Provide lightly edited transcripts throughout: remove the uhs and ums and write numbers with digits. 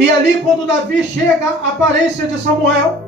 E ali, quando Davi chega à aparência de Samuel,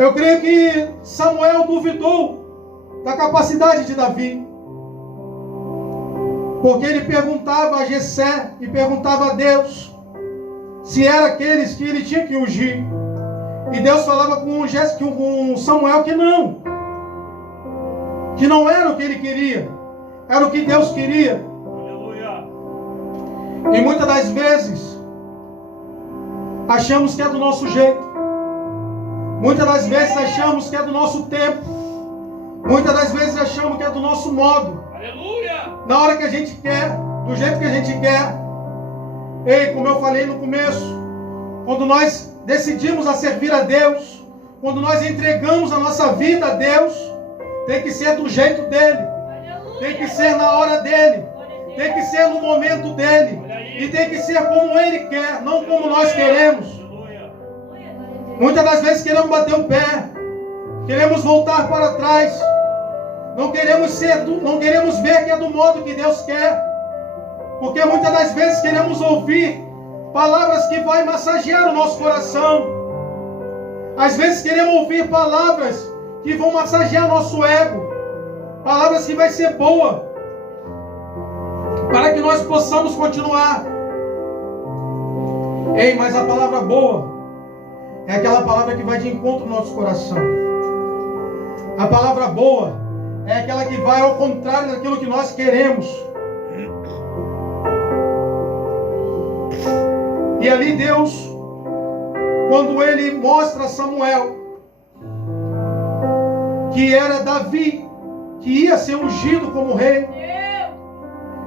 eu creio que Samuel duvidou da capacidade de Davi. Porque ele perguntava a Jessé e perguntava a Deus se era aqueles que ele tinha que ungir. E Deus falava com Samuel que não era o que ele queria, era o que Deus queria. Aleluia. E muitas das vezes achamos que é do nosso jeito, muitas das vezes achamos que é do nosso tempo, muitas das vezes achamos que é do nosso modo. Aleluia. Na hora que a gente quer, do jeito que a gente quer. Ei, como eu falei no começo, quando nós decidimos a servir a Deus, quando nós entregamos a nossa vida a Deus, tem que ser do jeito dele, tem que ser na hora dele, tem que ser no momento dele, e tem que ser como ele quer, não como nós queremos. Muitas das vezes queremos bater o pé, queremos voltar para trás, não queremos ver que é do modo que Deus quer, porque muitas das vezes queremos ouvir palavras que vai massagear o nosso coração. Às vezes queremos ouvir palavras que vão massagear nosso ego, palavras que vai ser boa, para que nós possamos continuar. Ei, mas a palavra boa é aquela palavra que vai de encontro ao nosso coração. A palavra boa é aquela que vai ao contrário daquilo que nós queremos. E ali Deus, quando ele mostra a Samuel que era Davi que ia ser ungido como rei,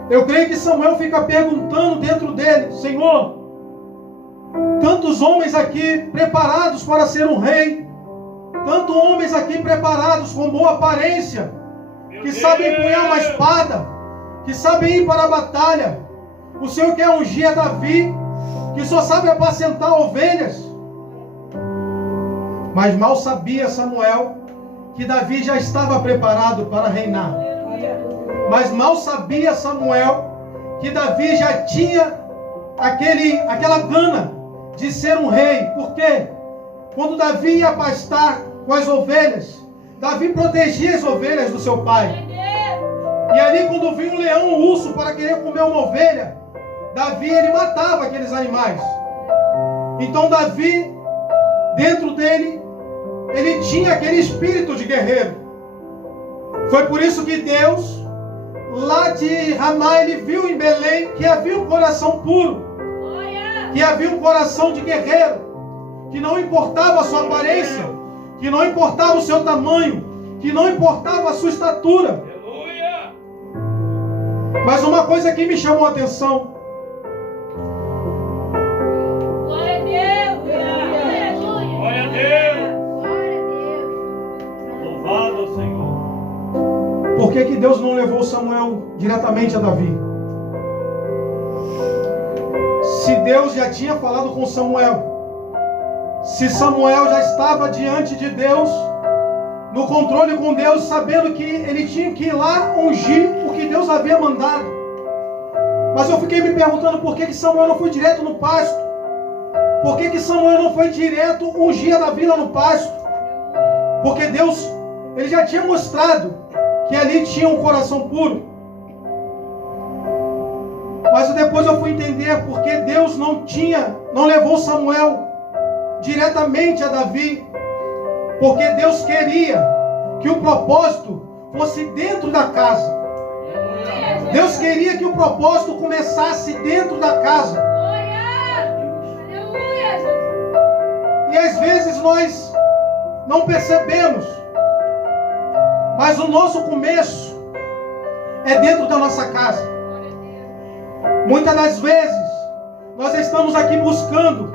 eu creio que Samuel fica perguntando dentro dele: Senhor, tantos homens aqui preparados para ser um rei, tantos homens aqui preparados com boa aparência, que sabem empunhar uma espada, que sabem ir para a batalha. O Senhor quer ungir a Davi, que só sabe apacentar ovelhas. Mas mal sabia Samuel que Davi já estava preparado para reinar. Mas mal sabia Samuel que Davi já tinha aquela gana de ser um rei. Por quê? Quando Davi ia pastar com as ovelhas, Davi protegia as ovelhas do seu pai. E ali, quando vinha um leão, um urso para querer comer uma ovelha, Davi, ele matava aqueles animais. Então Davi, dentro dele, ele tinha aquele espírito de guerreiro. Foi por isso que Deus, lá de Ramá, ele viu em Belém que havia um coração puro, que havia um coração de guerreiro, que não importava a sua aparência, que não importava o seu tamanho, que não importava a sua estatura. Mas uma coisa que me chamou a atenção: Glória a Deus! Glória a Deus! Louvado ao Senhor. Por que Deus não levou Samuel diretamente a Davi? Se Deus já tinha falado com Samuel, se Samuel já estava diante de Deus, no controle com Deus, sabendo que ele tinha que ir lá ungir o que Deus havia mandado. Mas eu fiquei me perguntando por que Samuel não foi direto no pasto. Por que Samuel não foi direto ungir a Davi lá no pasto? Porque Deus, ele já tinha mostrado que ali tinha um coração puro. Mas depois eu fui entender porque Deus não levou Samuel diretamente a Davi. Porque Deus queria que o propósito fosse dentro da casa. Deus queria que o propósito começasse dentro da casa. E às vezes nós não percebemos, mas o nosso começo é dentro da nossa casa. Muitas das vezes nós estamos aqui buscando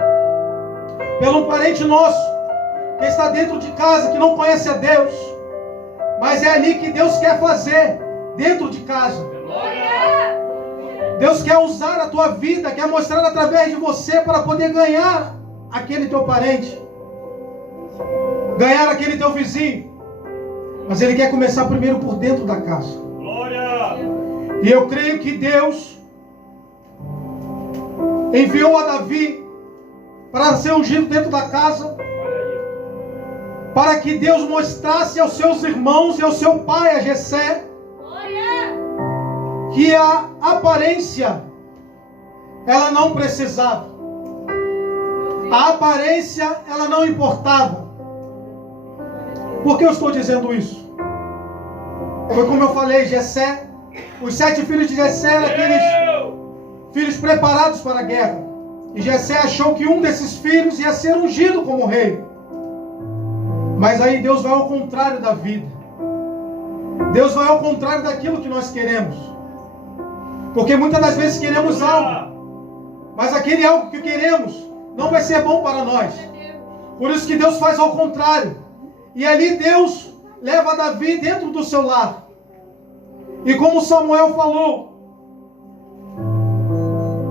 pelo parente nosso que está dentro de casa, que não conhece a Deus, mas é ali que Deus quer fazer, dentro de casa. Deus quer usar a tua vida, quer mostrar através de você para poder ganhar aquele teu parente, ganhar aquele teu vizinho. Mas Ele quer começar primeiro por dentro da casa. Glória! E eu creio que Deus, enviou a Davi para ser ungido dentro da casa, para que Deus mostrasse aos seus irmãos e ao seu pai, a Jessé, que a aparência ela não precisava, a aparência ela não importava. Por que eu estou dizendo isso? Foi como eu falei, Jessé, os 7 filhos de Jessé eram aqueles filhos preparados para a guerra, e Jessé achou que um desses filhos ia ser ungido como rei. Mas aí Deus vai ao contrário da vida. Deus vai ao contrário daquilo que nós queremos. Porque muitas das vezes queremos algo, mas aquele algo que queremos não vai ser bom para nós. Por isso que Deus faz ao contrário. E ali Deus leva Davi dentro do seu lar. E como Samuel falou,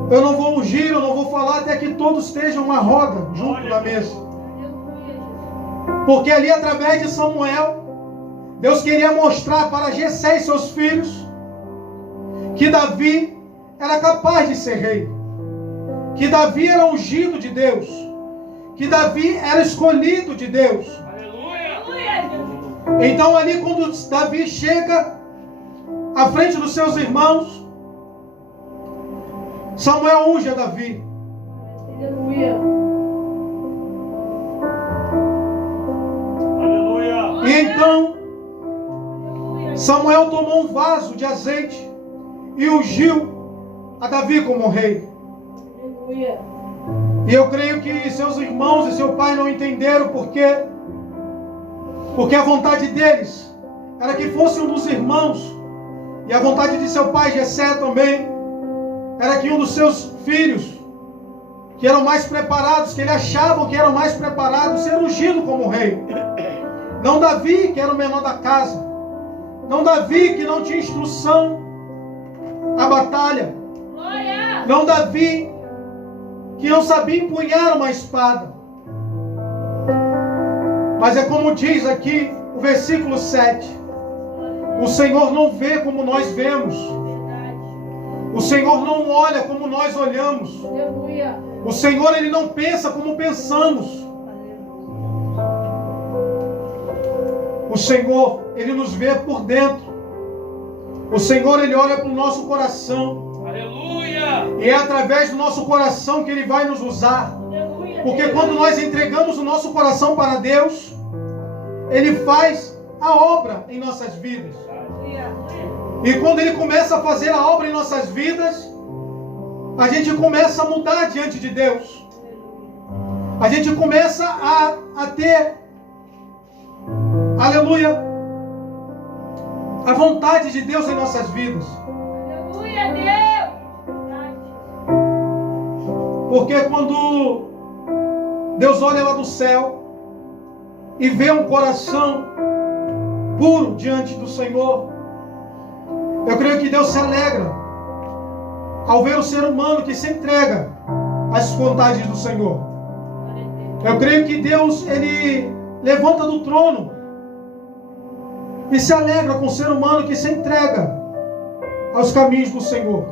eu não vou ungir, eu não vou falar até que todos estejam uma roda junto na mesa. Porque ali através de Samuel, Deus queria mostrar para Jessé e seus filhos que Davi era capaz de ser rei, que Davi era ungido de Deus, que Davi era escolhido de Deus. Então ali quando Davi chega à frente dos seus irmãos, Samuel unge a Davi. E então Samuel tomou um vaso de azeite e ungiu a Davi como rei. E eu creio que seus irmãos e seu pai não entenderam porque a vontade deles era que fosse um dos irmãos, e a vontade de seu pai Jessé também era que um dos seus filhos, que eram mais preparados, que ele achavam que eram mais preparados, ser ungido como rei. Não Davi, que era o menor da casa, não Davi, que não tinha instrução à batalha, não Davi, que não sabia empunhar uma espada. Mas é como diz aqui o versículo 7. O Senhor não vê como nós vemos. O Senhor não olha como nós olhamos. O Senhor, Ele não pensa como pensamos. O Senhor, Ele nos vê por dentro. O Senhor, Ele olha para o nosso coração. Aleluia! E é através do nosso coração que Ele vai nos usar. Porque quando nós entregamos o nosso coração para Deus, Ele faz a obra em nossas vidas. E quando Ele começa a fazer a obra em nossas vidas, a gente começa a mudar diante de Deus. A gente começa a ter, aleluia, a vontade de Deus em nossas vidas. Aleluia, Deus! Porque quando Deus olha lá do céu e vê um coração puro diante do Senhor, eu creio que Deus se alegra ao ver o ser humano que se entrega às vontades do Senhor. Eu creio que Deus, Ele levanta do trono e se alegra com o ser humano que se entrega aos caminhos do Senhor.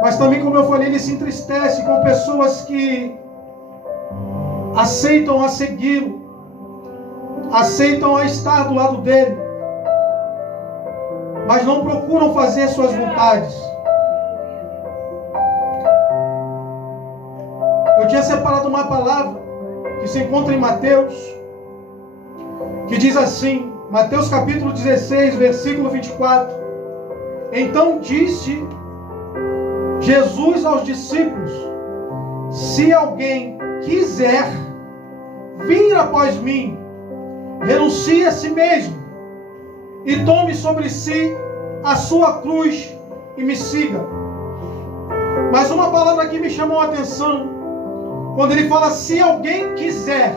Mas também, como eu falei, Ele se entristece com pessoas que aceitam a segui-lo, aceitam a estar do lado dele, mas não procuram fazer suas vontades. Eu tinha separado uma palavra que se encontra em Mateus, que diz assim, Mateus capítulo 16, versículo 24. Então disse Jesus aos discípulos: se alguém quiser vir após mim, renuncie a si mesmo e tome sobre si a sua cruz e me siga. Mas uma palavra aqui me chamou a atenção, quando ele fala se alguém quiser.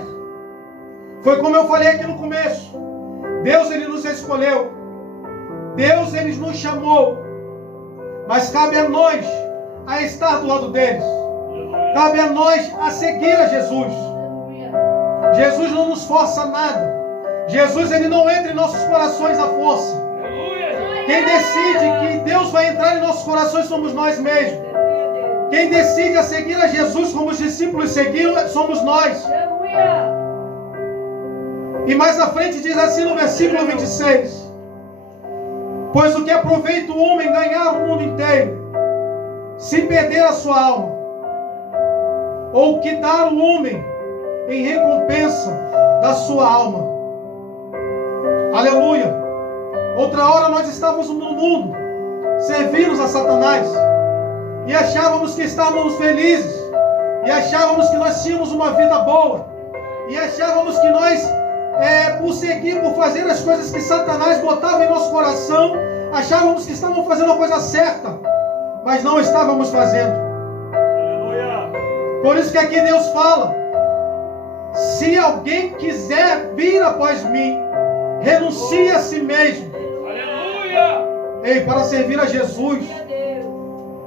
Foi como eu falei aqui no começo. Deus, Ele nos escolheu. Deus, Ele nos chamou. Mas cabe a nós a estar do lado deles. Cabe a nós a seguir a Jesus. Jesus não nos força nada. Jesus, Ele não entra em nossos corações à força. Quem decide que Deus vai entrar em nossos corações somos nós mesmos. Quem decide a seguir a Jesus como os discípulos seguiram somos nós. E mais à frente diz assim no versículo 26: pois o que aproveita o homem ganhar o mundo inteiro, se perder a sua alma? Ou o que dá o homem em recompensa da sua alma? Aleluia! Outra hora nós estávamos no mundo, servimos a Satanás, e achávamos que estávamos felizes, e achávamos que nós tínhamos uma vida boa, e achávamos que nós, por seguir, por fazer as coisas que Satanás botava em nosso coração, achávamos que estávamos fazendo a coisa certa, mas não estávamos fazendo. Aleluia. Por isso que aqui Deus fala: se alguém quiser vir após mim, renuncie a si mesmo. Aleluia. Ei, para servir a Jesus,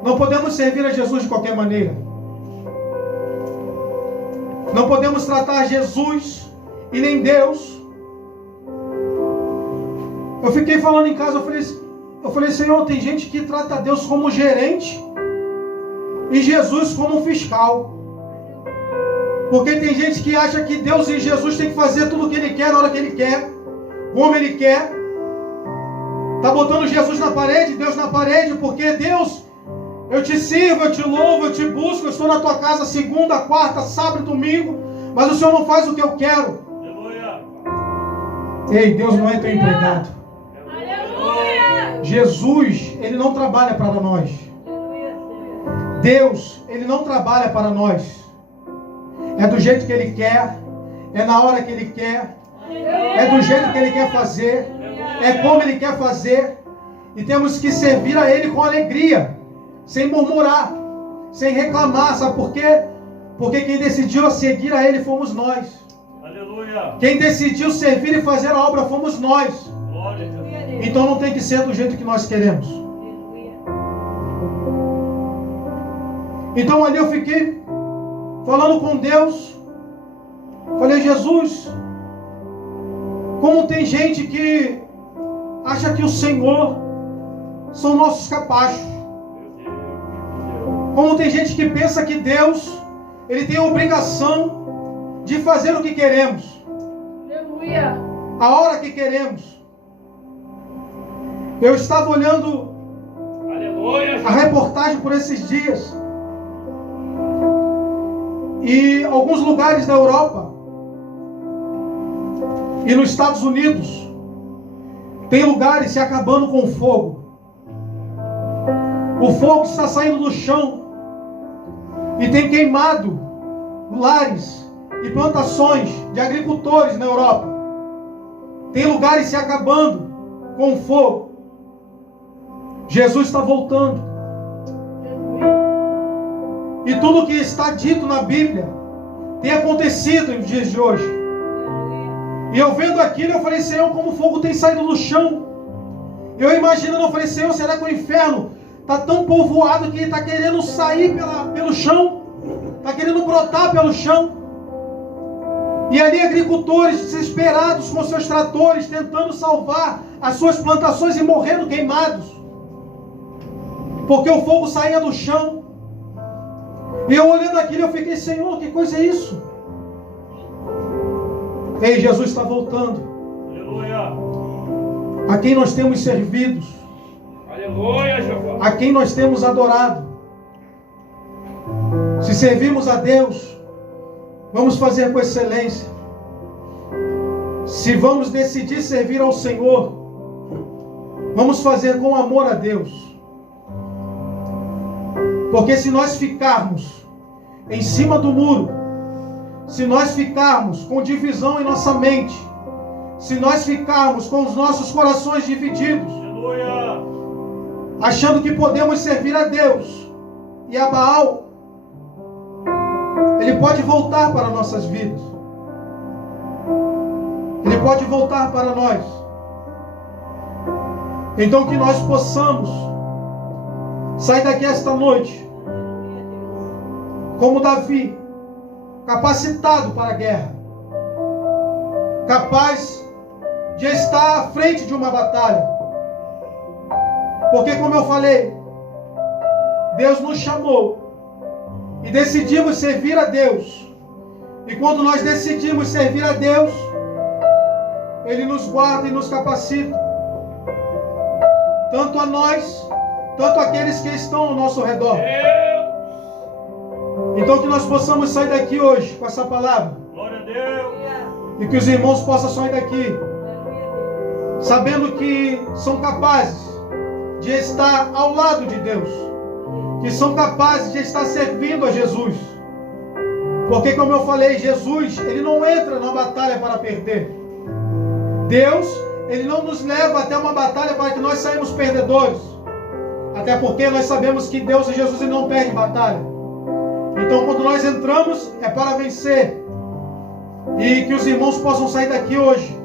não podemos servir a Jesus de qualquer maneira. Não podemos tratar Jesus e nem Deus. Eu fiquei falando em casa, eu falei, Senhor, tem gente que trata Deus como gerente e Jesus como fiscal. Porque tem gente que acha que Deus e Jesus tem que fazer tudo o que Ele quer, na hora que Ele quer, como Ele quer. Está botando Jesus na parede, Deus na parede, porque Deus, eu te sirvo, eu te louvo, eu te busco, eu estou na tua casa segunda, quarta, sábado e domingo, mas o Senhor não faz o que eu quero. Aleluia. Ei, Deus não é teu empregado. Aleluia. Jesus, Ele não trabalha para nós. Deus, Ele não trabalha para nós. É do jeito que Ele quer, é na hora que Ele quer, é do jeito que Ele quer fazer, é como Ele quer fazer. E temos que servir a Ele com alegria, sem murmurar, sem reclamar. Sabe por quê? Porque quem decidiu a seguir a Ele fomos nós. Aleluia. Quem decidiu servir e fazer a obra fomos nós. Glória a Deus. Então não tem que ser do jeito que nós queremos. Então ali eu fiquei falando com Deus. Falei, Jesus, como tem gente que acha que o Senhor são nossos capachos. Como tem gente que pensa que Deus, Ele tem a obrigação de fazer o que queremos, Aleluia. a hora que queremos. Eu estava olhando Aleluia. a reportagem por esses dias, e alguns lugares da Europa e nos Estados Unidos tem lugares se acabando com o fogo. O fogo está saindo do chão e tem queimado lares e plantações de agricultores na Europa. Tem lugares se acabando com o fogo. Jesus está voltando. E tudo que está dito na Bíblia tem acontecido nos dias de hoje. E eu vendo aquilo, eu falei, Senhor, como o fogo tem saído do chão. Eu imaginando, eu falei, Senhor, será que o inferno está tão povoado que ele está querendo sair pelo chão? Está querendo brotar pelo chão? E ali agricultores desesperados com seus tratores, tentando salvar as suas plantações e morrendo queimados, porque o fogo saía do chão. E eu olhando aquilo, eu fiquei, Senhor, que coisa é isso? Ei, Jesus está voltando. Aleluia. A quem nós temos servido, Aleluia, Jeová. a quem nós temos adorado. Se servimos a Deus, vamos fazer com excelência. Se vamos decidir servir ao Senhor, vamos fazer com amor a Deus. Porque se nós ficarmos em cima do muro, se nós ficarmos com divisão em nossa mente, se nós ficarmos com os nossos corações divididos, Aleluia. achando que podemos servir a Deus e a Baal, ele pode voltar para nossas vidas. Ele pode voltar para nós. Então que nós possamos sair daqui esta noite como Davi, capacitado para a guerra, capaz de estar à frente de uma batalha, Porque, como eu falei, Deus nos chamou e decidimos servir a Deus. E quando nós decidimos servir a Deus, Ele nos guarda e nos capacita. Tanto a nós, tanto aqueles que estão ao nosso redor. Então que nós possamos sair daqui hoje com essa palavra. Glória a Deus. E que os irmãos possam sair daqui sabendo que são capazes de estar ao lado de Deus. Que são capazes de estar servindo a Jesus. Porque, como eu falei, Jesus, Ele não entra na batalha para perder. Deus, Ele não nos leva até uma batalha para que nós saímos perdedores. Até porque nós sabemos que Deus e Jesus Ele não perde batalha. Então, quando nós entramos, é para vencer. E que os irmãos possam sair daqui hoje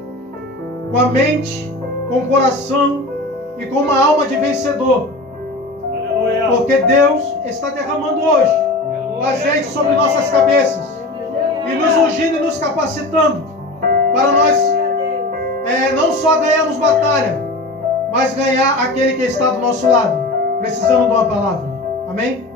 com a mente, com o coração e com uma alma de vencedor. Aleluia. Porque Deus está derramando hoje o azeite sobre nossas cabeças e nos ungindo e nos capacitando para nós não só ganharmos batalha, mas ganhar aquele que está do nosso lado, precisando de uma palavra. Amém?